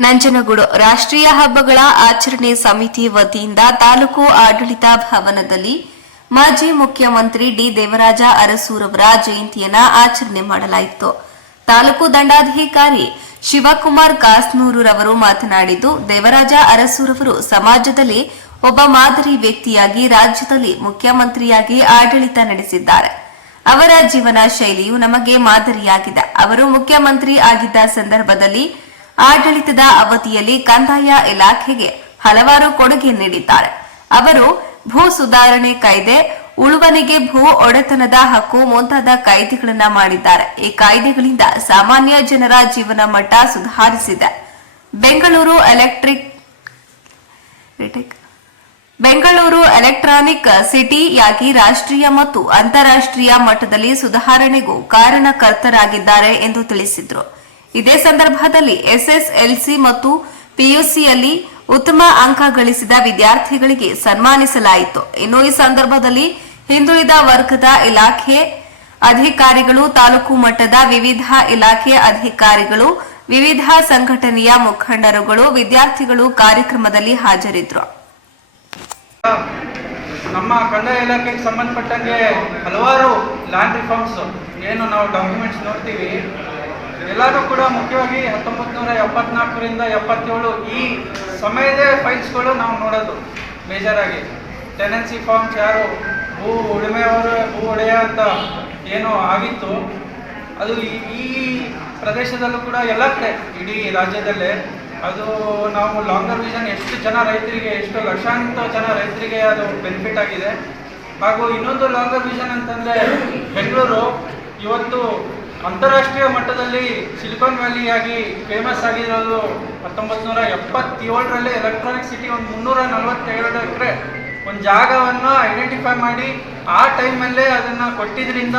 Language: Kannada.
ನಂಜನಗೂಡು ರಾಷ್ಟ್ರೀಯ ಹಬ್ಬಗಳ ಆಚರಣೆ ಸಮಿತಿ ವತಿಯಿಂದ ತಾಲೂಕು ಆಡಳಿತ ಭವನದಲ್ಲಿ ಮಾಜಿ ಮುಖ್ಯಮಂತ್ರಿ ಡಿ ದೇವರಾಜ ಅರಸೂರವರ ಜಯಂತಿಯನ್ನು ಆಚರಣೆ ಮಾಡಲಾಯಿತು. ತಾಲೂಕು ದಂಡಾಧಿಕಾರಿ ಶಿವಕುಮಾರ್ ಕಾಸ್ನೂರವರು ಮಾತನಾಡಿದ್ದು, ದೇವರಾಜ ಅರಸೂರವರು ಸಮಾಜದಲ್ಲಿ ಒಬ್ಬ ಮಾದರಿ ವ್ಯಕ್ತಿಯಾಗಿ ರಾಜ್ಯದಲ್ಲಿ ಮುಖ್ಯಮಂತ್ರಿಯಾಗಿ ಆಡಳಿತ ನಡೆಸಿದ್ದಾರೆ. ಅವರ ಜೀವನ ಶೈಲಿಯು ನಮಗೆ ಮಾದರಿಯಾಗಿದೆ. ಅವರು ಮುಖ್ಯಮಂತ್ರಿ ಆಗಿದ್ದ ಸಂದರ್ಭದಲ್ಲಿ ಆಡಳಿತದ ಅವಧಿಯಲ್ಲಿ ಕಂದಾಯ ಇಲಾಖೆಗೆ ಹಲವಾರು ಕೊಡುಗೆ ನೀಡಿದ್ದಾರೆ. ಅವರು ಭೂ ಸುಧಾರಣೆ ಕಾಯ್ದೆ, ಉಳುವನೆಗೆ ಭೂ ಒಡೆತನದ ಹಕ್ಕು ಮುಂತಾದ ಕಾಯ್ದೆಗಳನ್ನು ಮಾಡಿದ್ದಾರೆ. ಈ ಕಾಯ್ದೆಗಳಿಂದ ಸಾಮಾನ್ಯ ಜನರ ಜೀವನ ಮಟ್ಟ ಸುಧಾರಿಸಿದೆ. ಬೆಂಗಳೂರು ಎಲೆಕ್ಟ್ರಾನಿಕ್ ಸಿಟಿಯಾಗಿ ರಾಷ್ಟ್ರೀಯ ಮತ್ತು ಅಂತಾರಾಷ್ಟ್ರೀಯ ಮಟ್ಟದಲ್ಲಿ ಸುಧಾರಣೆಗೂ ಕಾರಣಕರ್ತರಾಗಿದ್ದಾರೆ ಎಂದು ತಿಳಿಸಿದರು. ಇದೇ ಸಂದರ್ಭದಲ್ಲಿ ಎಸ್ಎಸ್ಎಲ್ಸಿ ಮತ್ತು ಪಿಯುಸಿಯಲ್ಲಿ ಉತ್ತಮ ಅಂಕ ಗಳಿಸಿದ ವಿದ್ಯಾರ್ಥಿಗಳಿಗೆ ಸನ್ಮಾನಿಸಲಾಯಿತು. ಇನ್ನು ಈ ಸಂದರ್ಭದಲ್ಲಿ ಹಿಂದುಳಿದ ವರ್ಗದ ಇಲಾಖೆ ಅಧಿಕಾರಿಗಳು, ತಾಲೂಕು ಮಟ್ಟದ ವಿವಿಧ ಇಲಾಖೆ ಅಧಿಕಾರಿಗಳು, ವಿವಿಧ ಸಂಘಟನೆಯ ಮುಖಂಡರುಗಳು, ವಿದ್ಯಾರ್ಥಿಗಳು ಕಾರ್ಯಕ್ರಮದಲ್ಲಿ ಹಾಜರಿದ್ದರು. ನಮ್ಮ ಕಂದಾಯ ಇಲಾಖೆಗೆ ಸಂಬಂಧಪಟ್ಟಂಗೆ ಹಲವಾರು ಲ್ಯಾಂಡ್ ರಿಫಾರ್ಮ್ಸ್ ಏನು ನಾವು ಡಾಕ್ಯುಮೆಂಟ್ಸ್ ನೋಡ್ತೀವಿ, ಎಲ್ಲರೂ ಕೂಡ ಮುಖ್ಯವಾಗಿ 1974ರಿಂದ 77 ಈ ಸಮಯದ ಫೈಲ್ಸ್ಗಳು ನಾವು ನೋಡೋದು ಮೇಜರ್ ಆಗಿ. ಟೆನೆನ್ಸಿ ಫಾರ್ಮ್ಸ್ ಯಾರು ಭೂ ಉಳುಮೆಯವರು ಭೂ ಒಡೆಯ ಅಂತ ಏನು ಆಗಿತ್ತು, ಅದು ಈ ಪ್ರದೇಶದಲ್ಲೂ ಕೂಡ ಎಲ್ಲ ಕಡೆ ಇಡೀ ರಾಜ್ಯದಲ್ಲೇ ಅದು ನಾವು ಲಾಂಗರ್ ವಿಷನ್ ಎಷ್ಟು ಜನ ರೈತರಿಗೆ, ಎಷ್ಟು ಲಕ್ಷಾಂತರ ಜನ ರೈತರಿಗೆ ಅದು ಬೆನಿಫಿಟ್ ಆಗಿದೆ. ಹಾಗೂ ಇನ್ನೊಂದು ಲಾಂಗರ್ ವಿಷನ್ ಅಂತಂದರೆ ಬೆಂಗಳೂರು ಇವತ್ತು ಅಂತಾರಾಷ್ಟ್ರೀಯ ಮಟ್ಟದಲ್ಲಿ ಸಿಲಿಕಾನ್ ವ್ಯಾಲಿಯಾಗಿ ಫೇಮಸ್ ಆಗಿರೋದು 1977ರಲ್ಲಿ ಎಲೆಕ್ಟ್ರಾನಿಕ್ ಸಿಟಿ ಒಂದು 342 ಎಕರೆ ಒಂದು ಜಾಗವನ್ನು ಐಡೆಂಟಿಫೈ ಮಾಡಿ ಆ ಟೈಮಲ್ಲೇ ಅದನ್ನು ಕೊಟ್ಟಿದ್ದರಿಂದ